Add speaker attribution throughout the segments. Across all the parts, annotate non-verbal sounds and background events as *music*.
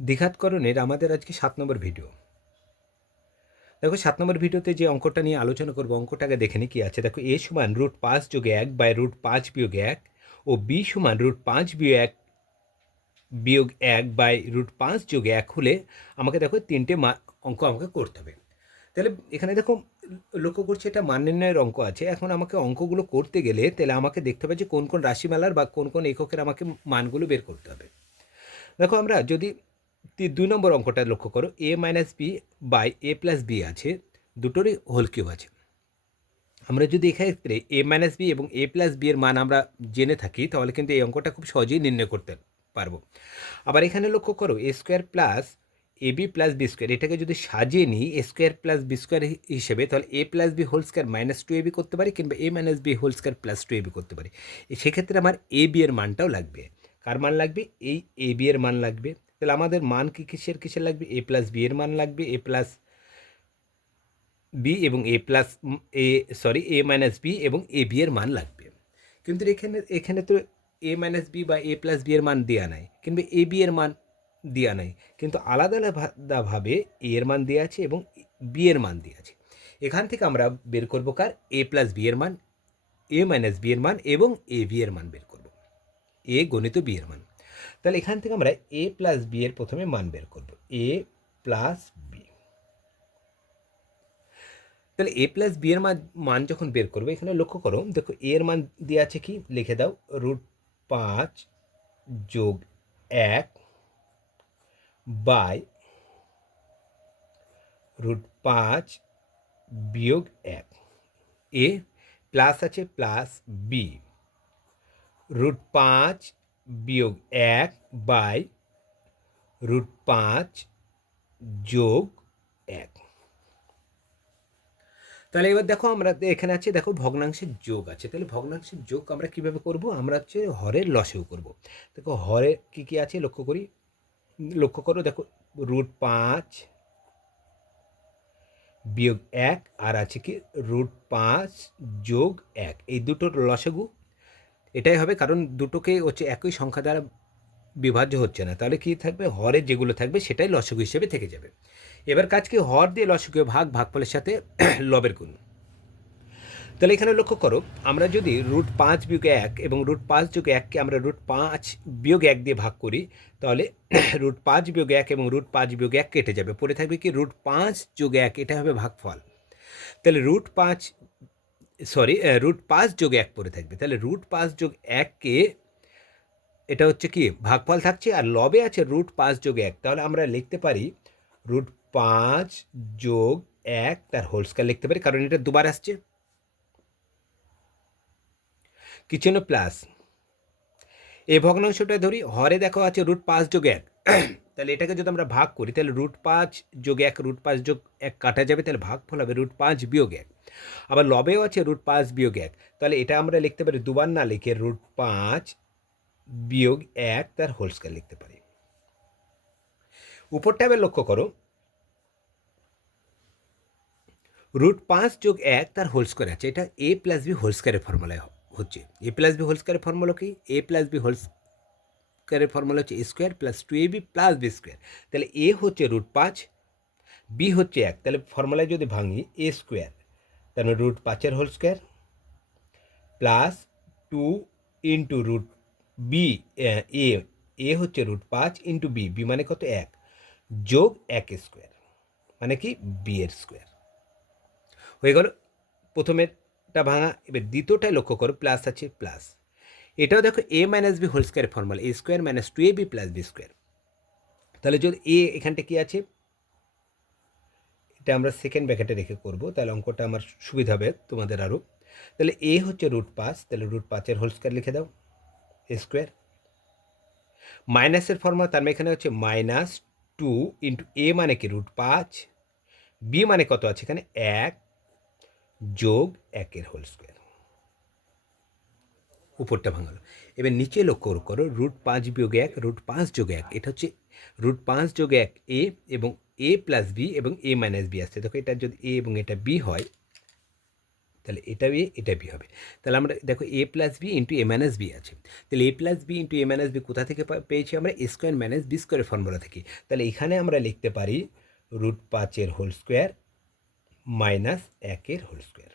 Speaker 1: দ্বিঘাতকরণের আমাদের আজকে সাত নম্বর ভিডিও দেখো, সাত নম্বর ভিডিওতে যে অঙ্কটা নিয়ে আলোচনা করব অঙ্কটাকে দেখে নিই কী আছে। দেখো, এ সমান রুট পাঁচ যোগে এক বাই রুট পাঁচ বিয়োগ এক ও বি সমান রুট পাঁচ বিয়োগ এক বিয়োগ এক বাই রুট পাঁচ যোগে এক হলে আমাকে দেখো তিনটে মা অঙ্ক আমাকে করতে হবে। তাহলে এখানে দেখো, লক্ষ্য করছি এটা মান নির্ণয়ের অঙ্ক আছে। এখন আমাকে অঙ্কগুলো করতে গেলে তাহলে আমাকে দেখতে হবে যে কোন কোন রাশিমালার বা কোন কোন এককের আমাকে মানগুলো বের করতে হবে। দেখো, আমরা যদি দুই নম্বর অঙ্কটা লক্ষ্য করো, a minus b by a plus b আছে, দুটোরই হোল কিউব আছে। আমরা যদি এক্ষেত্রে এ মাইনাস বি এবং এ প্লাস বি এর মান আমরা জেনে থাকি, তাহলে কিন্তু এই অঙ্কটা খুব সহজেই নির্ণয় করতে পারব। আবার এখানে লক্ষ্য করো a square plus a b plus b square এটাকে যদি সাজিয়ে নিই a square plus b square হিসেবে, তাহলে a plus b whole square minus two a b করতে পারি, কিংবা a minus b whole square plus two a b করতে পারি। সেক্ষেত্রে আমার এ বি এর মানটাও লাগবে। কার মান লাগবে? এই এ বি এর মান লাগবে। তাহলে আমাদের মান কি কিসের কিসের লাগবে? এ প্লাস বি এর মান লাগবে। এ প্লাস বি এবং a plus a sorry a minus b এবং এ বি এর মান লাগবে। কিন্তু এখানে এখানে তো এ মাইনাস বি বা এ প্লাস বি এর মান দেওয়া নাই। কিংবা এ বি এর মান দেওয়া নাই। কিন্তু আলাদা আলাদাভাবে এ এর মান দেওয়া আছে এবং বি এর মান দেওয়া আছে। এখান থেকে আমরা বের করব কার? এ প্লাস বি এর মান এ মাইনাস বি এর মান এবং এ বি এর মান বের করব। এ গণিত বি এর মান। তাহলে এখান থেকে আমরা এ প্লাস বি এর প্রথমে মান বের করব। এ প্লাস বি তাহলে এ প্লাস বি এর মান যখন বের করব, এখানে লক্ষ্য করো, দেখো এ এর মান দেওয়া আছে কি? লিখে দাও রুট পাঁচ যোগ এক বাই রুট পাঁচ বিয়োগ এক। এ প্লাস আছে প্লাস বি রুট পাঁচ বিয়োগ এক বাই রুট পাঁচ যোগ এক। তাহলে এবার দেখো আমরা এখানে আছে, দেখো ভগ্নাংশের যোগ আছে। তাহলে ভগ্নাংশের যোগ আমরা কীভাবে করব? আমরা হচ্ছে হরের লসেও করব। দেখো হরে কি কি আছে লক্ষ্য করি। লক্ষ্য করো, দেখো রুট পাঁচ বিয়োগ এক, আর আছে কি? রুট পাঁচ যোগ এক। এই দুটোর লসগু এটাই হবে কারণ দুটোকে হচ্ছে একই সংখ্যা দ্বারা বিভাজ্য হচ্ছে না। তাহলে কি থাকবে? হরের যেগুলো থাকবে সেটাই লসক হিসেবে থেকে যাবে। এবার কাজ কি হর দিয়ে লসকীয় ভাগ, ভাগফলের সাথে *clears throat* লবের গুণ। তাহলে এখানে লক্ষ্য করো, আমরা যদি রুট পাঁচ বিয়োগ এক এবং রুট পাঁচ যোগ এককে আমরা রুট পাঁচ বিয়োগ এক দিয়ে ভাগ করি, তাহলে *clears throat* রুট পাঁচ বিয়োগ এক এবং রুট পাঁচ বিয়োগ এক কেটে যাবে। পড়ে থাকবে কি? রুট পাঁচ যোগ এক, এটা হবে ভাগফল। তাহলে রুট পাঁচ সরি রুট পাঁচ যোগ এক পড়ে থাকবে। তাহলে রুট পাঁচ যোগ এককে এটা হচ্ছে কি? ভাগফল থাকছে আর লবে আছে রুট পাঁচ যোগ এক। তাহলে আমরা লিখতে পারি রুট পাঁচ যোগ এক, তার হোল স্কয়ার লিখতে পারি, কারণ এটা দুবার আসছে। কিছু প্লাস এই ভগ্নাংশটা ধরি, হরে দেখো আছে রুট পাঁচ যোগ এক। তাহলে এটাকে যদি আমরা ভাগ করি, তাহলে রুট পাঁচ যোগ এক রুট পাঁচ যোগ এক কাটা যাবে, তাহলে ভাগফল হবে রুট পাঁচ বিয়োগ এক। আবার লবেও আছে রুট পাঁচ বিয়োগ এক। তাহলে এটা আমরা লিখতে পারি, দুবার না লিখে রুট পাঁচ বিয়োগ এক, তার হোল স্কয়ার লিখতে পারি। উপরটা এবার লক্ষ্য করো। রুট পাঁচ যোগ এক, তার হোল স্কোয়ার আছে। এটা এ প্লাস বি হোল স্কোয়ারের ফর্মুলায় হচ্ছে। এ প্লাস বি হোল স্কোয়ারের ফর্মুলা কি? এ প্লাস বি হোল স্কোয়ারের ফর্মুলা হচ্ছে square plus two a b plus b square. তাহলে এ হচ্ছে রুট পাঁচ, বি হচ্ছে এক। তাহলে ফর্মুলায় যদি ভাঙি, এ স্কোয়ার, তাহলে রুট পাঁচের whole square plus two into root b a a হচ্ছে রুট পাঁচ ইন্টু বি বি মানে কত? এক। যোগ এক স্কোয়ার মানে কি? বি এর স্কোয়ার। হয়ে গেল। প্রথমেরটা ভাঙা, এবার দ্বিতীয়টায় লক্ষ্য করো, প্লাস আছে, প্লাস। এটাও দেখো a minus b whole square formula a square minus two a b plus b square তাহলে যদি এ এখানটা কি আছে? এটা আমরা সেকেন্ড ব্যাকেটে রেখে করব, তাহলে অঙ্কটা আমার সুবিধা হবে তোমাদের আরও তাহলে এ হচ্ছে রুট পাঁচ তাহলে রুট পাঁচের হোল স্কোয়ার লিখে দাও এ স্কোয়ার মাইনাসের ফর্মুলা তার মানে এখানে হচ্ছে মাইনাস টু ইন্টু এ মানে কি? রুট পাঁচ বি মানে কত আছে এখানে? এক যোগ একের হোল স্কোয়ার উপরটা ভাঙালো। এবার নিচে লক্ষ্য করো রুট পাঁচ বিয়োগ এক রুট পাঁচ যোগ এক, এটা হচ্ছে রুট পাঁচ যোগ এক এ এবং এ প্লাস বি এবং এ মাইনাস বি আসছে। দেখো এটা যদি এ এবং এটা বি হয়, তাহলে এটা এ এটা বি হবে। তাহলে আমরা দেখো a plus b into a minus b আছে। তাহলে a plus b into a minus b কোথা থেকে পেয়েছি আমরা? এ স্কোয়ার মাইনাস বি স্কোয়ারের ফর্মুলা থেকে। তাহলে এখানে আমরা লিখতে পারি রুট পাঁচের হোল স্কোয়ার মাইনাস একের হোল স্কোয়ার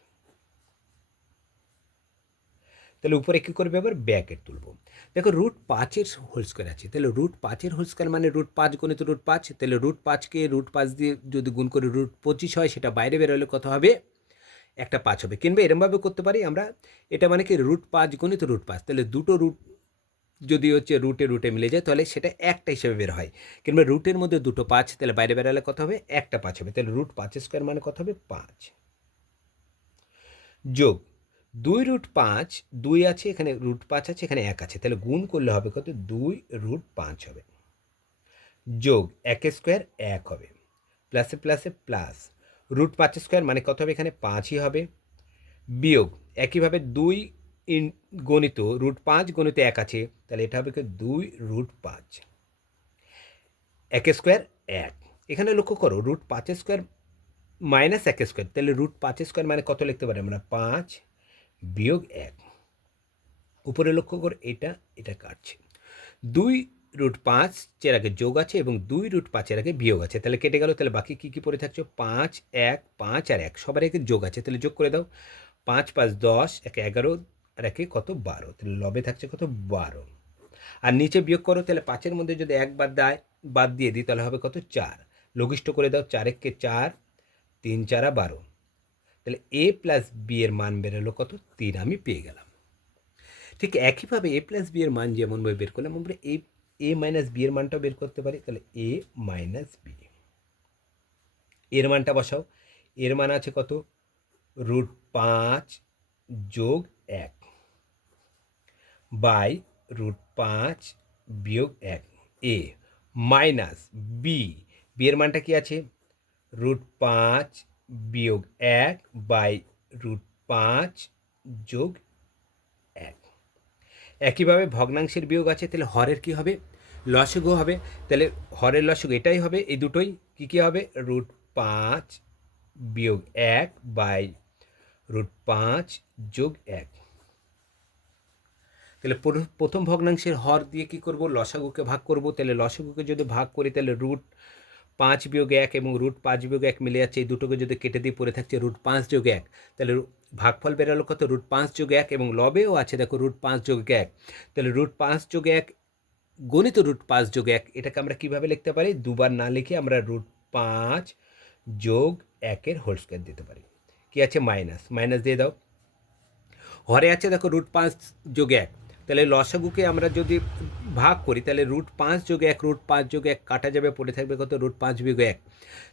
Speaker 1: তাহলে উপরে কী করবে আবার? ব্যাকেট তুলব। দেখো রুট পাঁচের হোল স্কোয়ার আছে। তাহলে রুট পাঁচের হোল স্কোয়ার মানে রুট পাঁচ গণিত রুট পাঁচ। তাহলে রুট পাঁচকে রুট পাঁচ দিয়ে যদি গুণ করে রুট পঁচিশ হয়, সেটা বাইরে বেরোলে কত হবে? একটা পাঁচ হবে। কিংবা এরমভাবে করতে পারি আমরা। এটা মানে কি রুট পাঁচ গণিত রুট পাঁচ। তাহলে দুটো রুট যদি হচ্ছে রুটে রুটে মিলে যায়, তাহলে সেটা একটা হিসেবে বের হয়। কিংবা রুটের মধ্যে দুটো পাঁচ, তাহলে বাইরে বেরোলে কত হবে? একটা পাঁচ হবে। তাহলে রুট পাঁচ স্কোয়ার মানে কত হবে? পাঁচ। যোগ দুই রুট পাঁচ, দুই আছে, এখানে রুট পাঁচ আছে, এখানে এক আছে। তাহলে গুণ করলে হবে কত? দুই রুট পাঁচ হবে। যোগ এক স্কোয়ার এক হবে। প্লাসে প্লাসে প্লাস। রুট পাঁচ স্কোয়ার মানে কত হবে? এখানে পাঁচই হবে। বিয়োগ একইভাবে দুই ইন গণিত, রুট পাঁচ গণিত এক আছে। তাহলে এটা হবে দুই রুট পাঁচ। এক স্কোয়ার এক। এখানে লক্ষ্য করো, রুট পাঁচ স্কোয়ার মাইনাস এক স্কোয়ার। তাহলে রুট পাঁচ স্কোয়ার মানে কত লিখতে পারি আমরা? পাঁচ বিয়োগ এক। উপরে লক্ষ্য করে, এটা এটা কাটছে। দুই রুট পাঁচ চের আগে যোগ আছে এবং দুই রুট পাঁচের আগে বিয়োগ আছে। তাহলে কেটে গেল, তাহলে বাকি কী কী পড়ে থাকছে? পাঁচ, এক, পাঁচ আর এক, সবার একে যোগ আছে। তাহলে যোগ করে দাও। পাঁচ পাঁচ দশ, একে এগারো, আর একে কত? বারো। তাহলে লবে থাকছে কত? বারো। আর নিচে বিয়োগ করো, তাহলে পাঁচের মধ্যে যদি এক বাদ দেয়, বাদ দিয়ে দিই, তাহলে হবে কত? চার। লঘিষ্ঠ করে দাও চার এককে চার, তিন চারা বারো। তাহলে এ প্লাস বি এর মান বেরোলো কত? তিন। আমি পেয়ে গেলাম। ঠিক একইভাবে এ প্লাস বি এর মান যেমনভাবে বের করলাম, আমরা এ এ মাইনাস বি এর মানটাও বের করতে পারি। তাহলে এ মাইনাস বি এর মানটা বসাও। এর মান আছে কত? রুট পাঁচ যোগ এক বাই রুট পাঁচ বিয়োগ এক। এ মাইনাস বি বি এর মানটা কি আছে? রুট পাঁচ বিয়োগ এক বাই রুট পাঁচ যোগ এক। একইভাবে ভগ্নাংশের বিয়োগ আছে, তাহলে হরের কি হবে? লসগু হবে। তাহলে হরের লসগু এটাই হবে, এই দুটোই কি কি হবে? রুট পাঁচ বিয়োগ এক বাই রুট পাঁচ যোগ এক। তাহলে প্রথম ভগ্নাংশের হর দিয়ে কি করব? লসাগুকে ভাগ করব। তাহলে লসাগুকে যদি ভাগ করি, তাহলে রুট পাঁচ বিয়োগ এক এবং রুট পাঁচ বিয়োগ এক মিলে যাচ্ছে, এই দুটোকে যদি কেটে দিয়ে পড়ে থাকছে রুট পাঁচ যোগ এক, তাহলে ভাগফল বেরোলো কত? রুট পাঁচ যোগ এক এবং লবেও আছে, দেখো রুট পাঁচ যোগ এক, তাহলে রুট পাঁচ যোগ এক গণিত রুট পাঁচ যোগ এক, এটাকে আমরা কীভাবে লিখতে পারি? দুবার না লিখে আমরা রুট পাঁচ যোগ একের হোল স্কোয়ার দিতে পারি। কি আছে? মাইনাস মাইনাস দিয়ে দাও। হরে আছে, দেখো রুট পাঁচ যোগ এক তাহলে লসাগুকে আমরা যদি ভাগ করি, তাহলে রুট পাঁচ যোগ এক রুট পাঁচ যোগ এক কাটা যাবে, পড়ে থাকবে কত? রুট পাঁচ বিয়োগ এক।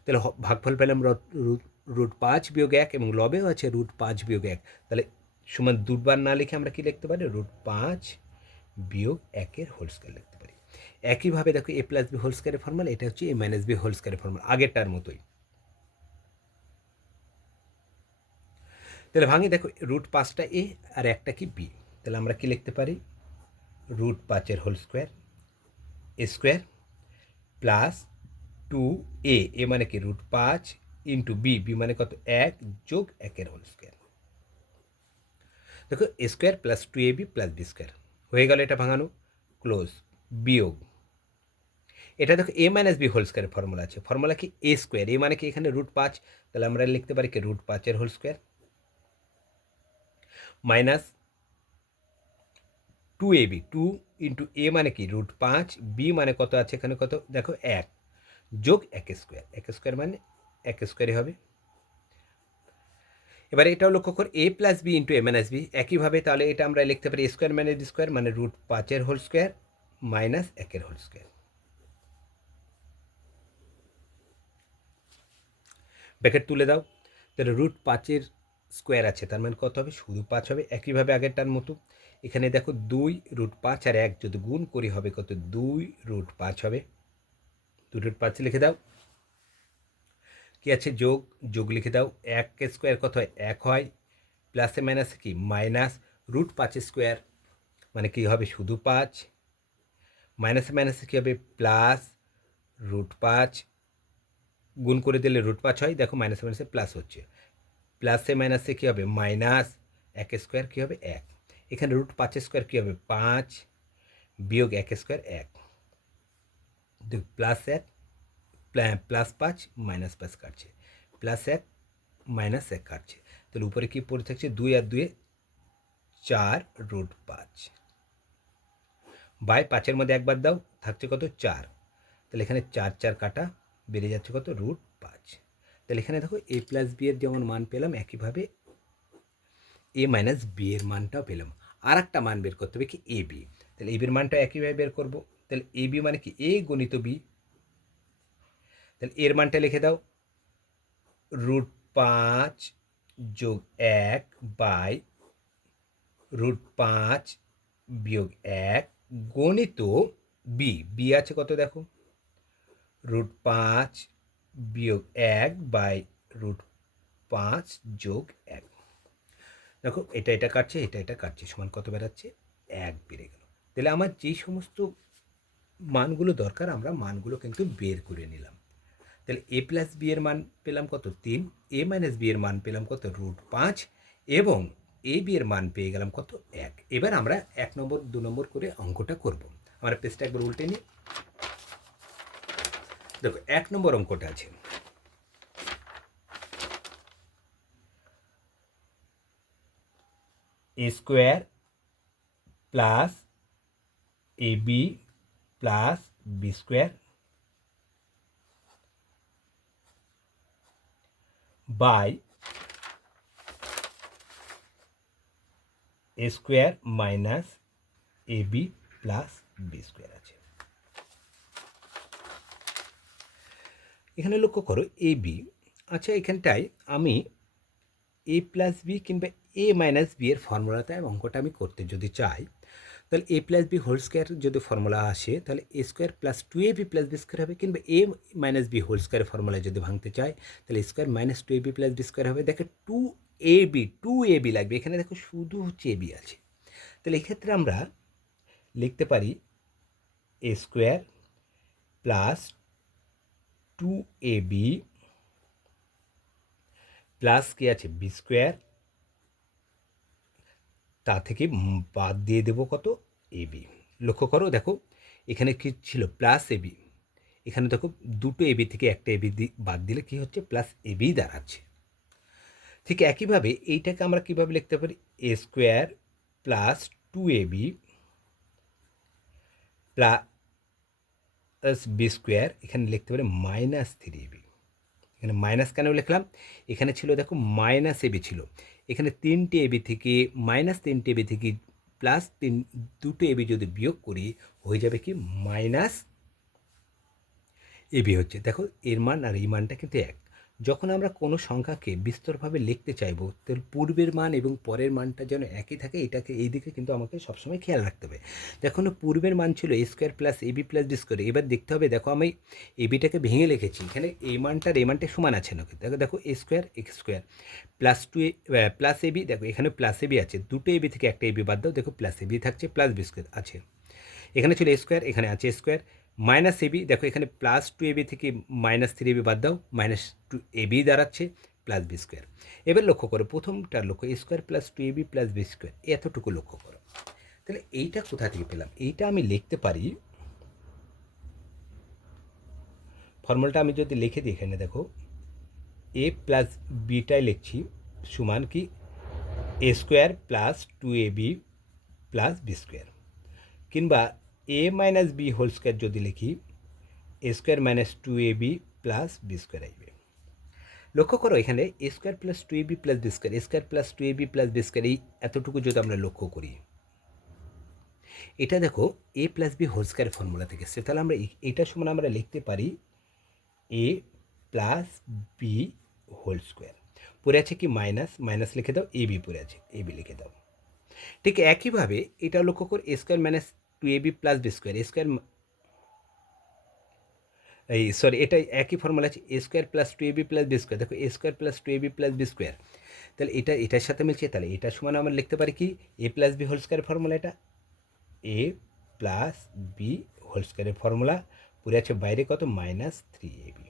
Speaker 1: তাহলে ভাগফল পেলাম রুট রুট পাঁচ বিয়োগ এক এবং লবেও আছে রুট পাঁচ বিয়োগ এক। তাহলে সমান দুবার না লিখে আমরা কি লিখতে পারি? রুট পাঁচ বিয়োগ একের হোল স্কোয়ার লিখতে পারি। একইভাবে দেখো এ প্লাস বি হোল স্কোয়ারের ফর্মুলা এটা হচ্ছে এ মাইনাস বি হোল স্কোয়ারের ফর্মুলা আগেরটার মতোই। তাহলে ভাঙি, দেখো রুট পাঁচটা এ আর একটা কি বি তাহলে আমরা কি লিখতে পারি? রুট পাঁচের whole square a square plus two a a মানে কি? রুট পাঁচ ইন্টু বি বি মানে কত? এক যোগ একের হোল স্কোয়ার দেখো a square plus two a b plus b square হয়ে গেল এটা ভাঙানো। ক্লোজ বিয়োগ। এটা দেখো এ মাইনাস বি হোল স্কোয়ারের ফর্মুলা আছে। ফর্মুলা কি? এ স্কোয়ার এ মানে কি এখানে রুট পাঁচ? তাহলে আমরা লিখতে পারি কি? রুট পাঁচের whole square minus two a b two into a মানে কি? রুট পাঁচ বি মানে কত আছে এখানে কত? দেখো এক। যোগ এক স্কোয়ার এক স্কোয়ার মানে এক স্কোয়ারই হবে। এবারে এটাও লক্ষ্য কর a plus b into a minus b একইভাবে তাহলে এটা আমরা লিখতে পারি স্কোয়ার মাইনাস বি স্কোয়ার মানে রুট পাঁচের হোল স্কোয়ার মাইনাস একের হোল স্কোয়ার ব্যাকেট তুলে দাও। তাহলে রুট পাঁচের স্কোয়ার আছে, তার মানে কত হবে? শুধু পাঁচ হবে। একইভাবে আগেরটার মতো। এখানে দেখো দুই রুট পাঁচ আর এক যদি গুণ করি হবে কত? দুই রুট পাঁচ হবে। দুই রুট পাঁচ লিখে দাও। কি আছে? যোগ যোগ লিখে দাও। এক স্কোয়ার কত হয়? এক হয়। প্লাসে মাইনাসে কি? মাইনাস রুট পাঁচ স্কোয়ার। মানে কি হবে? শুধু পাঁচ। মাইনাসে মাইনাসে কী হবে? প্লাস রুট পাঁচ। গুণ করে দিলে রুট পাঁচ হয়। দেখো মাইনাসে মাইনাসে প্লাস হচ্ছে। প্লাসে মাইনাসে কী হবে? মাইনাস এক স্কোয়ার কী হবে? এক। এখানে রুট পাঁচ স্কোয়ার কী হবে? পাঁচ বিয়োগ এক স্কোয়ার এক। প্লাস এক প্লাস পাঁচ মাইনাস পাঁচ কাটছে। প্লাস এক মাইনাস এক কাটছে। তাহলে উপরে কী পড়ে থাকছে? দুই আর দুয়ে চার রুট পাঁচ। বাই পাঁচের মধ্যে একবার দাও, থাকছে কত? চার। তাহলে এখানে চার চার কাটা, বেড়ে যাচ্ছে কত? রুট পাঁচ। তাহলে এখানে দেখো এ প্লাস বি এর যেমন মান পেলাম, একইভাবে এ মাইনাস বি এর মানটাও পেলাম। আর একটা মান বের করতে হবে কি এ বি তাহলে এ বির মানটা একইভাবে বের করব। তাহলে এ বি মানে কি? এ গণিত বি তাহলে এর মানটা লিখে দাও। রুট পাঁচ যোগ এক বাই রুট পাঁচ বিয়োগ এক গণিত বি বি আছে কত দেখো? রুট পাঁচ বিয়োগ এক বাই রুট পাঁচ যোগ এক। দেখো, এটা এটা কাটছে, এটা এটা কাটছে, সমান কত বেরাচ্ছে এক বেড়ে গেল। তাহলে আমার যেই সমস্ত মানগুলো দরকার, আমরা মানগুলো কিন্তু বের করে নিলাম। তাহলে এ প্লাস বি এর মান পেলাম কত? তিন। এ মাইনাস বি এর মান পেলাম কত? রুট পাঁচ। এবং এ বি এর মান পেয়ে গেলাম কত? এক। এবার আমরা এক নম্বর, দু নম্বর করে অঙ্কটা করব। আমরা পেজটা একবার উল্টে নিই। দেখো, এক নম্বর অঙ্কটা আছে। Square plus a b plus b square by a square minus a b plus b square আছে। এখানে লক্ষ্য করো, এ বি। আচ্ছা এখানটায় আমি এ প্লাস বি কিংবা এ মাইনাস বি এর ফর্মুলাতে অঙ্কটা আমি করতে যদি চাই, তাহলে a plus b whole square যদি ফর্মুলা আসে, তাহলে a square plus two a b plus b square হবে, কিংবা a minus b whole square formula যদি ভাঙতে চাই, তাহলে square minus two a b plus b square হবে। দেখো two a b two a b লাগবে। এখানে দেখো শুধু হচ্ছে এ বি আছে। তাহলে এক্ষেত্রে আমরা লিখতে পারি a square plus two a b plus কি আছে? বি স্কোয়ার তা থেকে বাদ দিয়ে দেবো কত? A, b. লক্ষ্য করো, দেখো, এখানে কি ছিল? Plus a, b. এখানে দেখো, দুটো এবি থেকে একটা এবি বাদ দিলে কি হচ্ছে? প্লাস এবি দাঁড়াচ্ছে। ঠিক একইভাবে এইটাকে আমরা কীভাবে লিখতে পারি? A square plus two a b plus b square এখানে লিখতে পারি মাইনাস থ্রি বি এখানে মাইনাস কেন লিখলাম? এখানে ছিল, দেখো মাইনাস এবি ছিল। এখানে তিনটি এবি থেকে মাইনাস তিনটি এবি থেকে প্লাস তিন, দুটো এবি যদি বিয়োগ করি, হয়ে যাবে কি? মাইনাস এবি হচ্ছে। দেখো, এর মান আর এই মানটা কিন্তু এক। যখন আমরা কোনো সংখ্যাকে বিস্তরভাবে লিখতে চাইব তাহলে পূর্বের মান এবং পরের মানটা যেন একই থাকে, এটাকে এই দিকে কিন্তু আমাকে সবসময় খেয়াল রাখতে হবে। দেখুন পূর্বের মান ছিল a square plus a b plus b square এবার দেখতে হবে, দেখো আমি এবিটাকে ভেঙে লিখেছি এখানে এই মানটার এই মানটা সমান আছে নাকি? দেখো দেখো a square x square plus two a plus a b দেখো এখানে প্লাস এবি আছে, দুটো এবি থেকে একটা এবি বাদ দাও, দেখো প্লাস এবি থাকছে প্লাস বি স্কোয়ার আছে। এখানে ছিল এ স্কোয়ার এখানে আছে স্কোয়ার মাইনাস এবি দেখো এখানে প্লাস টু এবি থেকে মাইনাস থ্রি এবি বাদ দাও মাইনাস টু এবি দাঁড়াচ্ছে প্লাস বি স্কোয়ার এবার লক্ষ্য করো প্রথমটার লক্ষ্য square plus two a b plus b square এতটুকু লক্ষ্য করো। তাহলে এইটা কোথা থেকে পেলাম? এইটা আমি লিখতে পারি, ফর্মুলাটা আমি যদি লিখে দিই এখানে, দেখো এ প্লাস বিটাই লিখছি, সমান কি? A square plus two a b plus b square কিংবা a minus b whole square যদি লিখি a square minus two a b plus b square আসবে লক্ষ্য করো, এখানে a square plus two a b plus b square a square plus two a b plus b square এই এতটুকু যদি আমরা লক্ষ্য করি, এটা দেখো a plus b whole square formula থেকে এসছে। তাহলে আমরা এটার সমান আমরা লিখতে পারি a plus b whole square পরে আছে কি মাইনাস মাইনাস লিখে দাও এ বি পরে আছে এ বি লিখে দাও। ঠিক একইভাবে এটা লক্ষ্য কর a square minus two a b plus b square a square এই সরি এটা একই ফর্মুলা আছে a square plus two a b plus b square দেখো a square plus two a b plus b square তাহলে এটা, এটার সাথে মিলছে, তাহলে এটার সমান আমরা লিখতে পারি কি a plus b whole square formula এটা এ প্লাস বি হোল স্কোয়ারের ফর্মুলা পুরে আছে বাইরে কত মাইনাস থ্রি এ বি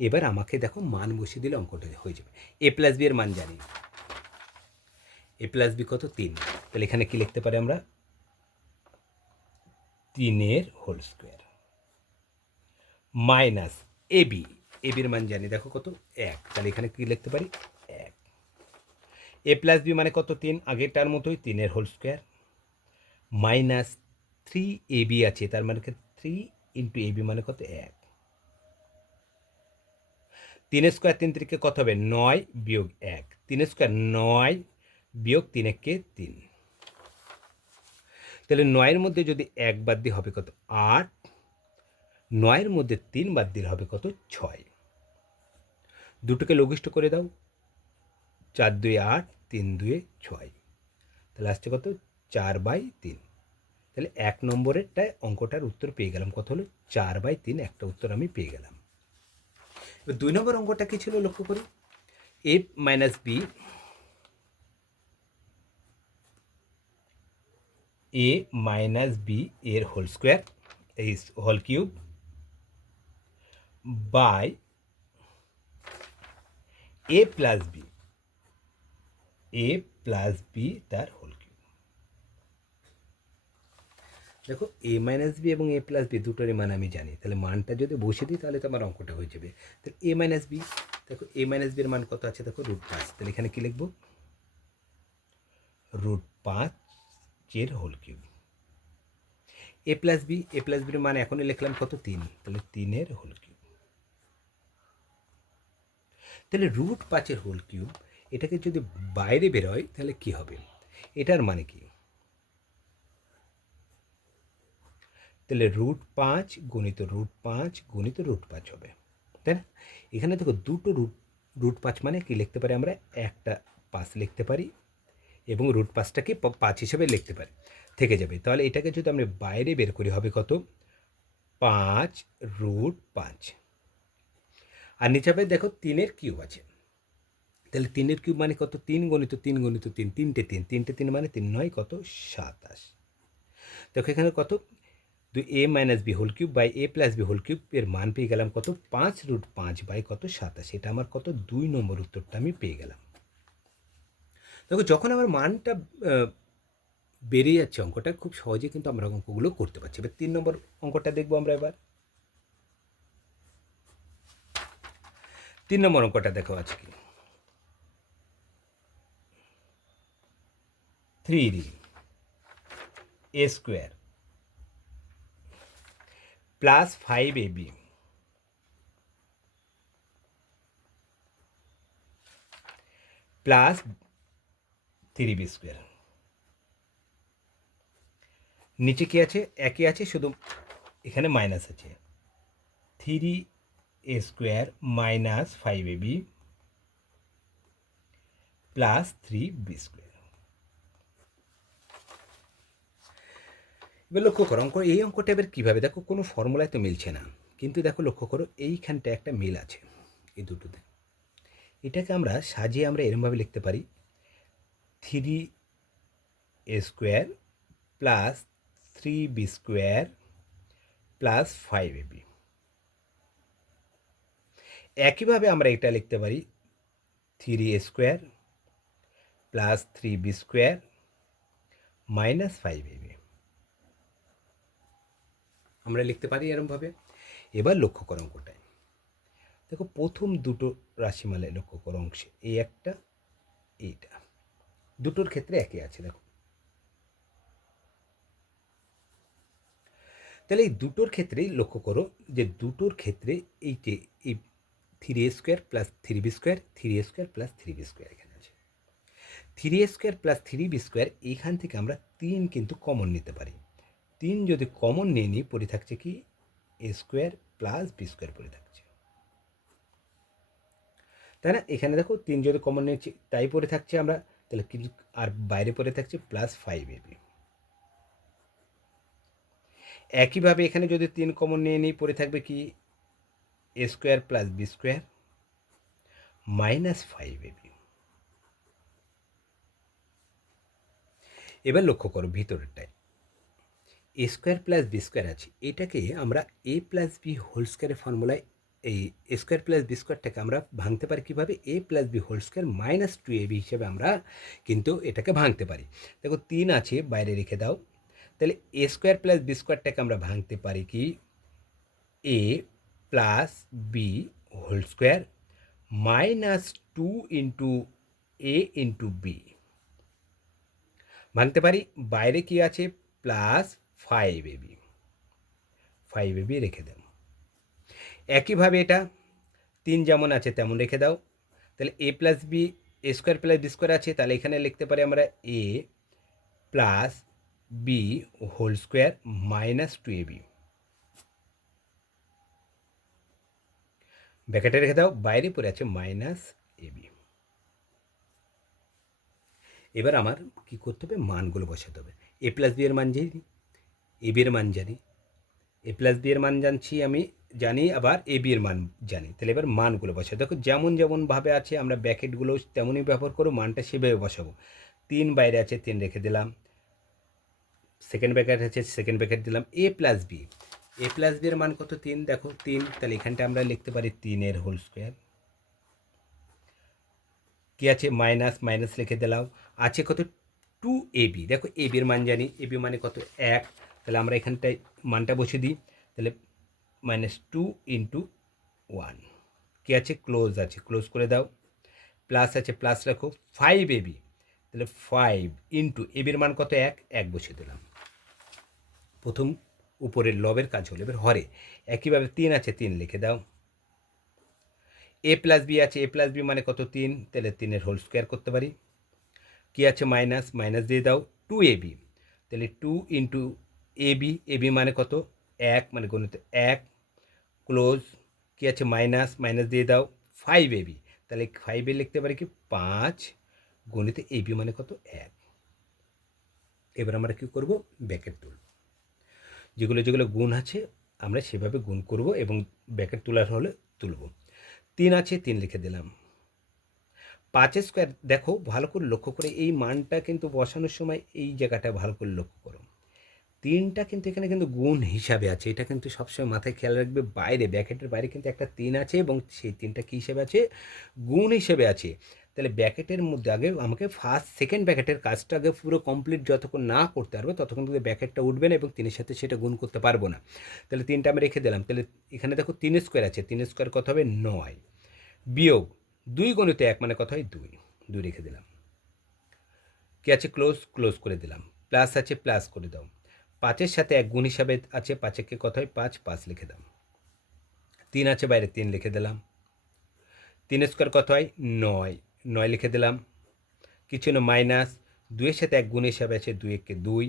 Speaker 1: এবার আমাকে দেখো মান বসিয়ে দিলে অঙ্কটা হয়ে যাবে এ প্লাস বি এর মান জানি এ প্লাস বি কত, তিন, তাহলে এখানে কি লিখতে পারি আমরা তিনের whole square. Minus a b, a বির মান জানি, দেখো কত? এক। তাহলে এখানে কি লিখতে পারি? এক। এ প্লাস বি মানে কত? তিন। আগেরটার মতোই তিনের whole square. Minus three a b আছে, তার মানে থ্রি ইন্টু বি মানে কত? এক। তিন স্কোয়ার তিন তিরিকে কত হবে? নয় বিয়োগ এক। তিন স্কোয়ার নয় বিয়োগ তিন তিন। তাহলে নয়ের মধ্যে যদি এক বাদ দিয়ে হবে কত? আট। নয়ের মধ্যে তিন বাদ দিলে হবে কত? ছয়। দুটোকে লঘিষ্ঠ করে দাও। চার দুই আট, তিন দুয়ে ছয়। তাহলে আসছে কত? চার বাই তিন। তাহলে এক নম্বরেরটায় অঙ্কটার উত্তর পেয়ে গেলাম। কত হলো? চার বাই তিন, একটা উত্তর আমি পেয়ে গেলাম। এবার দুই নম্বর অঙ্কটা কী ছিল লক্ষ্য করি? A minus b a minus b এর হোল স্কোয়ার এই whole cube by a plus b a plus b তার হোল কিউব দেখো এ মাইনাস বি এবং এ প্লাস বি দুটোরই মান আমি জানি। তাহলে মানটা যদি বসে দিই, তাহলে তো আমার অঙ্কটা হয়ে যাবে। তাহলে এ মাইনাস বি দেখো এ মাইনাস বির মান কত আছে? দেখো রুট পাঁচ তাহলে এখানে কী লিখব? রুট পাঁচের whole cube. A plus b, a plus বির মান এখনই লিখলাম কত? তিন। তাহলে তিনের হোল কিউব। তাহলে রুট পাঁচের হোল কিউব, এটাকে যদি বাইরে বেরোয় তাহলে কি হবে? এটার মানে কি? তাহলে রুট পাঁচ গণিত রুট পাঁচ গণিত রুট পাঁচ হবে। তাই না? এখানে দেখো দুটো রুট রুট পাঁচ মানে কি লিখতে পারি আমরা? একটা পাঁচ লিখতে পারি এবং রুট পাঁচটাকে পাঁচ হিসেবে লিখতে পারি। থেকে যাবে। তাহলে এটাকে যদি আমরা বাইরে বের করি, হবে কত? পাঁচ রুট পাঁচ। আর নিচে হবে, দেখো, তিনের কিউব আছে। তাহলে তিনের কিউব মানে কত? তিন গণিত তিন গণিত তিন, তিনটে তিন। তিনটে তিন মানে তিন নয়, কত? সাতাশ। দেখো, এখানে কত? দুই a minus b whole cube by a plus b whole cube এর মান পেয়ে গেলাম কত? পাঁচ রুট পাঁচ বাই কত? সাতাশ। এটা আমার কত? দুই নম্বর উত্তরটা আমি পেয়ে গেলাম। দেখো, যখন আমার মানটা বেরিয়ে যাচ্ছে অঙ্কটা, খুব সহজে কিন্তু আমরা অঙ্কগুলো করতে পারছি। এবার তিন নম্বর অঙ্কটা দেখব আমরা এবার। তিন নম্বর অঙ্কটা দেখো আছে কি three d, a square plus five a b. Plus three b square. নিচে কি আছে? একই আছে, শুধু এখানে মাইনাস আছে। Three a square minus five a b plus three b square. এবার লক্ষ্য করো, অঙ্ক, এই অঙ্কটা এবার কীভাবে? দেখো, কোনো ফর্মুলায় তো মিলছে না। কিন্তু দেখো, লক্ষ্য করো এইখানটা একটা মিল আছে, এই দুটোতে। এটাকে আমরা সাজিয়ে আমরা এরমভাবে লিখতে পারি। Three a square plus three b square plus five a b একইভাবে আমরা এটা লিখতে পারি three a square plus three b square minus five a b আমরা লিখতে পারি এরমভাবে। এবার লক্ষ্য করো অঙ্কটায় দেখো, প্রথম দুটো রাশিমালায় লক্ষ্য করো অংশে এই একটা, এইটা। দুটোর ক্ষেত্রে একই আছে, দেখো। তাহলে এই দুটোর ক্ষেত্রেই লক্ষ্য করো যে দুটোর ক্ষেত্রে এই যে এই three a square plus three b square three a square plus three b square এখানে আছে। Three a square plus three b square এইখান থেকে আমরা তিন কিন্তু কমন নিতে পারি। তিন যদি কমন নিয়ে নিই, পড়ে থাকছে কি? A square plus b square পড়ে থাকছে। তাই না? এখানে দেখো, তিন যদি কমন নিয়েছি, তাই পড়ে থাকছে আমরা তাহলে কিন্তু আর বাইরে পড়ে থাকছে প্লাস ফাইভ এবি একইভাবে এখানে যদি তিন কমন নিয়ে নিই, পড়ে থাকবে কি? A square plus b square minus five a b এবার লক্ষ্য করো ভিতরেরটায়। A square plus b square আছে। এটাকে আমরা এ প্লাস বি হোল স্কোয়ারের ফর্মুলায় এই এ স্কোয়ার প্লাস বি স্কোয়ারটাকে আমরা ভাঙতে পারি কীভাবে? A plus b whole square minus two a b হিসেবে আমরা কিন্তু এটাকে ভাঙতে পারি। দেখো তিন আছে, বাইরে রেখে দাও। তাহলে এ স্কোয়ার প্লাস বি স্কোয়ারটাকে আমরা ভাঙতে পারি কি? A plus b whole square minus two into a into b. ভাঙতে পারি। বাইরে কি আছে? Plus five a b five a b রেখে দাও একইভাবে এটা, তিন যেমন আছে তেমন রেখে দাও। তাহলে a plus b a square plus b square আছে, তাহলে এখানে লিখতে পারি আমরা a plus b whole square minus two a b ব্যাকেটে রেখে দাও, বাইরে পড়ে আছে মাইনাস এ বি এবার আমার কি করতে হবে? মানগুলো বসাতে হবে। এ প্লাস বি এর মান জানি এ বি এর মান জানি এ প্লাস বি এর মান জানছি আমি জানি, আবার এ বি এর মান জানি। তাহলে এবার মানগুলো বসাবো দেখো, যেমন যেমনভাবে আছে, আমরা ব্যাকেটগুলো তেমনই ব্যবহার করব, মানটা সেভাবে বসাবো। তিন বাইরে আছে, তিন রেখে দিলাম। সেকেন্ড ব্যাকেট আছে সেকেন্ড ব্যাকেট দিলাম। A plus b a plus b এর মান কত? তিন। দেখো, তিন। তাহলে এখানটা আমরা লিখতে পারি তিনের হোল স্কোয়ার কি আছে? মাইনাস মাইনাস লিখে দিলাম। আছে কত? টু এ বি দেখো এ বির মান জানি। এ বি মানে কত? এক। তাহলে আমরা এখানটায় মানটা বসে দিই। তাহলে মাইনাস টু ইন্টু ওয়ান কী আছে? ক্লোজ আছে। ক্লোজ করে দাও। প্লাস আছে প্লাস রাখো। ফাইভ এ বি তাহলে ফাইভ ইন্টু এ বির মান কত? এক। এক বসে দিলাম। প্রথম উপরের লবের কাজ হলো এবার হরে। একইভাবে তিন আছে, তিন লিখে দাও। এ প্লাস বি আছে। এ প্লাস বি মানে কত? তিন। তাহলে তিনের হোল স্কোয়ার করতে পারি। কি আছে? মাইনাস মাইনাস দিয়ে দাও। টু এ বি তাহলে two into A B A B মানে কত? এক। মানে গণিত এক। ক্লোজ কি আছে? মাইনাস মাইনাস দিয়ে দাও ফাইভ এ বি তাহলে ফাইভে লিখতে পারি কি? পাঁচ গণিতে এ বি মানে কত? এক। এবার আমরা কী করব? ব্যাকেট তুলব। যেগুলো যেগুলো গুণ আছে, আমরা সেভাবে গুণ করব এবং ব্যাকেট তোলার হলে তুলব। তিন আছে, তিন লিখে দিলাম। পাঁচ স্কোয়ার দেখো, ভালো করে লক্ষ্য করে এই মানটা কিন্তু বসানোর সময় এই জায়গাটা ভালো করে লক্ষ্য করো। তিনটা কিন্তু এখানে কিন্তু গুণ হিসাবে আছে। এটা কিন্তু সবসময় মাথায় খেয়াল রাখবে। বাইরে, ব্যাকেটের বাইরে কিন্তু একটা তিন আছে এবং সেই তিনটা কী হিসেবে আছে? গুণ হিসেবে আছে। তাহলে ব্যাকেটের মধ্যে আগে আমাকে ফার্স্ট সেকেন্ড ব্যাকেটের কাজটা আগে পুরো কমপ্লিট যতক্ষণ না করতে পারব, ততক্ষণ কিন্তু ব্যাকেটটা উঠবে না এবং তিনের সাথে সেটা গুণ করতে পারব না। তাহলে তিনটা আমি রেখে দিলাম। তাহলে এখানে দেখো তিন স্কোয়ার আছে। তিন স্কোয়ার কত হবে? নয়। বিয়োগ দুই গণিত এক মানে কত হয়? দুই। দুই রেখে দিলাম। কি আছে? ক্লোজ ক্লোজ করে দিলাম। প্লাস আছে প্লাস করে দাও। পাঁচের সাথে এক গুণ হিসাবে আছে পাঁচেকে কত হয় পাঁচ পাঁচ লিখে দাও। তিন আছে, বাইরে তিন লিখে দিলাম। তিন স্কোয়ার কত হয় নয় নয় লিখে দিলাম। কিছু না, মাইনাস দুইয়ের সাথে এক গুণ হিসাবে আছে দুই একে দুই।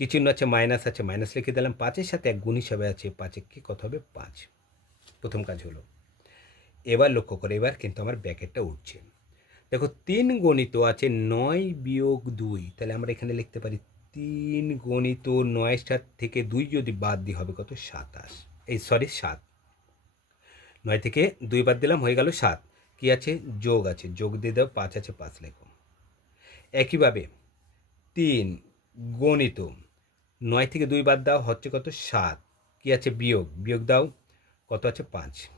Speaker 1: কিছু না আছে, মাইনাস আছে, মাইনাস লিখে দিলাম। পাঁচের সাথে এক গুণ হিসাবে আছে পাঁচ একে কত হবে পাঁচ। প্রথম কাজ হলো, এবার লক্ষ্য করে, এবার কিন্তু আমার ব্যাকেটটা উঠছে। দেখো, তিন গণিত আছে, নয় বিয়োগ দুই। তাহলে আমরা এখানে লিখতে পারি তিন গণিত নয় সাত থেকে দুই যদি বাদ দিই হবে কত? সাতাশ। এই সরি সাত। নয় থেকে দুই বাদ দিলাম, হয়ে গেল সাত। কি আছে? যোগ আছে। যোগ দিয়ে দাও, পাঁচ আছে, পাঁচ লেখো। একইভাবে তিন গণিত নয় থেকে দুই বাদ দাও, হচ্ছে কত? সাত। কি আছে? বিয়োগ। বিয়োগ দাও, কত আছে? পাঁচ।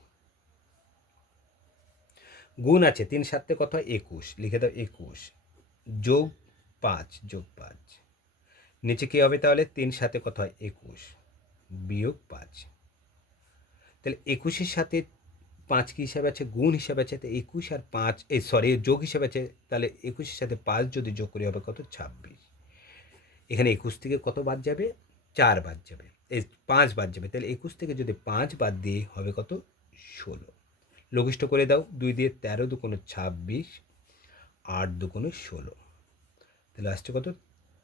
Speaker 1: গুণ আছে, তিন সাতে কত? একুশ। লিখে দাও একুশ। যোগ পাঁচ যোগ পাঁচ। নিচে কী হবে তাহলে? তিন সাথে কত হয়? একুশ। বিয়োগ পাঁচ। তাহলে একুশের সাথে পাঁচ কী হিসাবে আছে? গুণ হিসাবে আছে। তো একুশ আর পাঁচ এই সরি যোগ হিসাবে আছে। তাহলে একুশের সাথে পাঁচ যদি যোগ করি হবে কত? ছাব্বিশ। এখানে একুশ থেকে কত বাদ যাবে? চার বাদ যাবে। এই পাঁচ বাদ যাবে। তাহলে একুশ থেকে যদি পাঁচ বাদ দিয়ে হবে কত? ষোলো। লঘিষ্ঠ করে দাও। দুই দিয়ে তেরো দুকোনো ছাব্বিশ, আট দুকোনো ষোলো। তাহলে আসছে কত?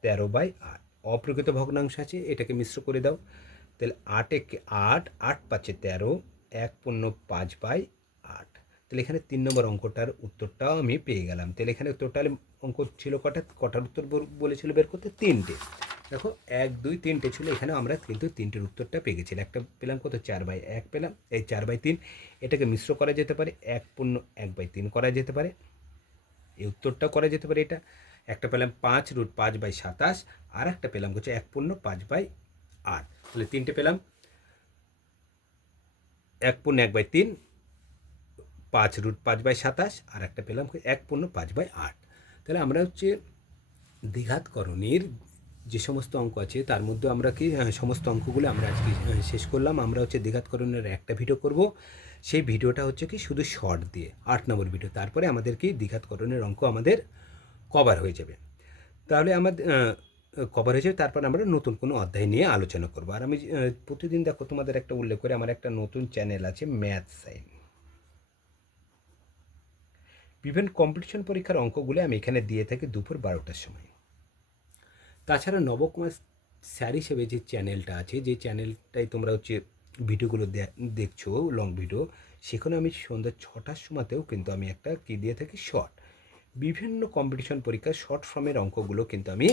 Speaker 1: তেরো বাই আট। অপ্রকৃত ভগ্নাংশ আছে, এটাকে মিশ্র করে দাও। তাহলে আট আট আট পাঁচে তেরো, এক পূর্ণ পাঁচ বাই আট। তাহলে এখানে তিন নম্বর অঙ্কটার উত্তরটাও আমি পেয়ে গেলাম। তাহলে এখানে টোটাল অঙ্ক ছিল কটা? কটার উত্তর বল- বলেছিল বের করতে? তিনটে। দেখো, এক, দুই, তিনটে ছিল, এখানে আমরা কিন্তু তিনটের উত্তরটা পেয়ে গেছিলাম একটা পেলাম কত? চার বাই এক পেলাম। এই চার বাই তিন, এটাকে মিশ্র করা যেতে পারে। এক পূর্ণ এক বাই তিন করা যেতে পারে। এই উত্তরটাও করা যেতে পারে এটা। একটা পেলাম পাঁচ রুট পাঁচ বাই সাতাশ আর একটা পেলাম হচ্ছে এক পূর্ণ পাঁচ বাই আট। তাহলে তিনটে পেলাম, এক পূর্ণ এক বাই তিন, পাঁচ রুট পাঁচ বাই সাতাশ আর একটা পেলাম এক পূর্ণ পাঁচ বাই আট। তাহলে আমরা হচ্ছে দ্বিঘাতকরণের যে সমস্ত অঙ্ক আছে, তার মধ্যে আমরা কি সমস্ত অঙ্কগুলো আমরা আজকে শেষ করলাম। আমরা হচ্ছে দ্বিঘাতকরণের একটা ভিডিও করব। সেই ভিডিওটা হচ্ছে কি শুধু শর্ট দিয়ে, আট নম্বর ভিডিও তারপরে আমাদের কি দ্বিঘাতকরণের অঙ্ক আমাদের কভার হয়ে যাবে। তাহলে আমাদের কভার হয়ে যাবে, তারপর আমরা নতুন কোনো অধ্যায় নিয়ে আলোচনা করব। আর আমি প্রতিদিন দেখো তোমাদের একটা উল্লেখ করে, আমার একটা নতুন চ্যানেল আছে ম্যাথ সাইন বিভিন্ন কম্পিটিশন পরীক্ষার অঙ্কগুলো আমি এখানে দিয়ে থাকি দুপুর বারোটার সময়। তাছাড়া নবকুমার স্যার হিসেবে যে চ্যানেলটা আছে, যে চ্যানেলটাই তোমরা হচ্ছে ভিডিওগুলো দেখছ লং ভিডিও সেখানে আমি সন্ধ্যা ছটার সময়তেও কিন্তু আমি একটা কি দিয়ে থাকি শর্ট বিভিন্ন কম্পিটিশন পরীক্ষার শর্ট ফর্মের অঙ্কগুলো কিন্তু আমি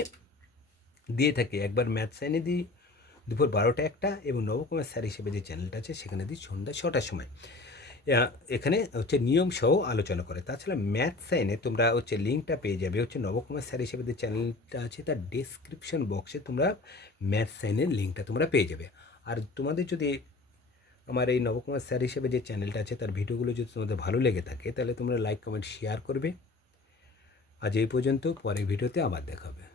Speaker 1: দিয়ে থাকি। একবার ম্যাথ সাইনে দিই, দুপুর বারোটা একটা এবং নবকুমার স্যার হিসেবে যে চ্যানেলটা আছে সেখানে দিই সন্ধ্যা ছটার সময়। এখানে হচ্ছে নিয়ম সহ আলোচনা করে। তাছাড়া ম্যাথ সাইনে তোমরা হচ্ছে লিঙ্কটা পেয়ে যাবে। হচ্ছে নবকুমার স্যার হিসেবে যে চ্যানেলটা আছে তার ডেসক্রিপশন বক্সে তোমরা ম্যাথ সাইনের লিঙ্কটা তোমরা পেয়ে যাবে। আর তোমাদের যদি আমার এই নবকুমার স্যার হিসেবে যে চ্যানেলটা আছে তার ভিডিওগুলো যদি তোমাদের ভালো লেগে থাকে, তাহলে তোমরা লাইক কমেন্ট শেয়ার করবে। আজ এই পর্যন্ত পরের ভিডিওতে আবার দেখাবে